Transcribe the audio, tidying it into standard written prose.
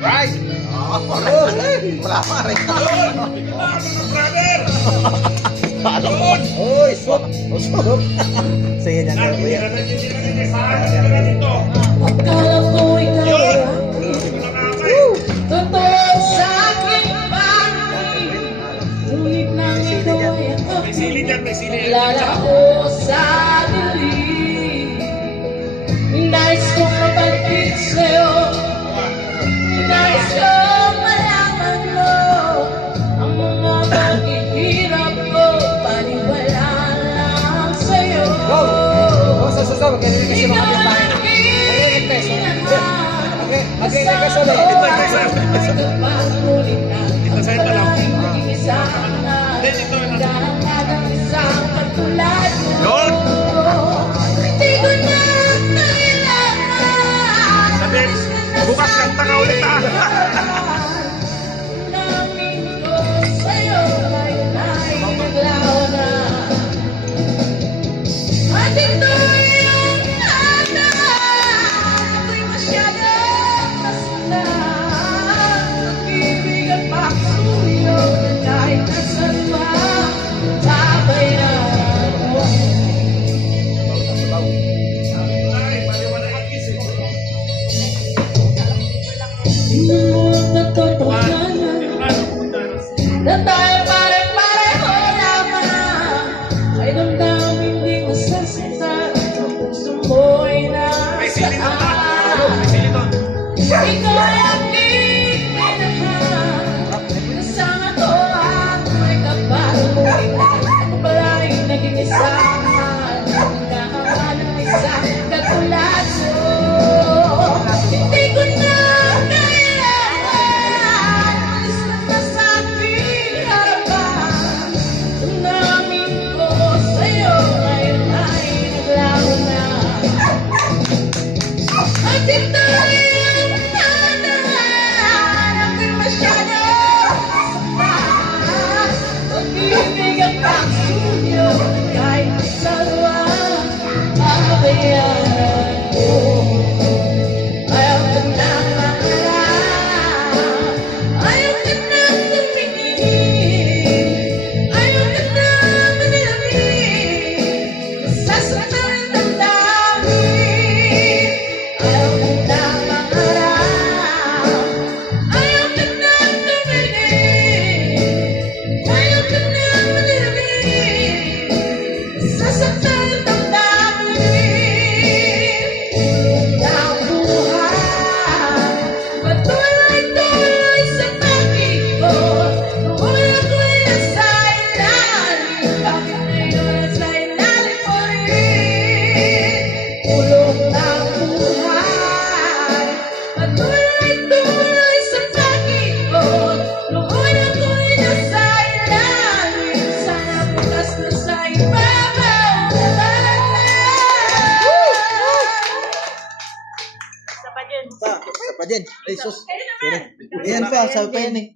Right! Wala pa rin. Brother! Alam ko. Uy, swap. Swap. Sige dyan. Nakikira na dito. Saan ka dito? Akala ko ikaw Yun! ay totoo sa aking pangingin. Ngunit nang ito ay ako, May sili dyan, may sili. kilala ko sa dilim. Nais kong mapalapit sa'yo, nais kong malaman mo ang mga paghihirap ko, paniwala lang sa'yo. Susunod. Magkailan kasi mga kapitbahay. Magkailan kasi ba? Dito sa ito lang. Yun! Sabi, bukas kanta ka ulit ha. Na tayo pare-pareho lamang ay damdamin di masasaktan ang puso mo'y May sili doon ha. nasaan. May sili doon. Ikaw ay aking minahal, nasama ko at may kapatuloy. Ako pala'y naging isang nakawa ng isang katulad mo. Hindi ko na kailangan alis na sa aking harapan. Namin ko sa'yo ngayon ay naglaho na. At ito yung tandaan, ako'y masyadong masaktan. Pag-ibig ang pagsunyo, kahit sa luwang kabayaran ko. Ayaw ka na maharap, ayaw ka na tumingin, ayaw ka na manilamig, nasasaktan ang damdamin. Ayaw ka na maharap, ayaw ka na tumingin, ayaw ka na manilamig, nasasaktan ang damdamin. Tulong ng buhay, patuloy-tuloy sa pag-ikot. Noon ako'y nasa ilalim, bakit ngayon nasa ilalim mo rin? Tulong ng buhay, patuloy-tuloy sa pag-ikot. Noon ako'y nasa ilalim, sana bukas na sa ibabaw na. Sa pa din. Ay, sus. Ayan pa, sa pa yan eh.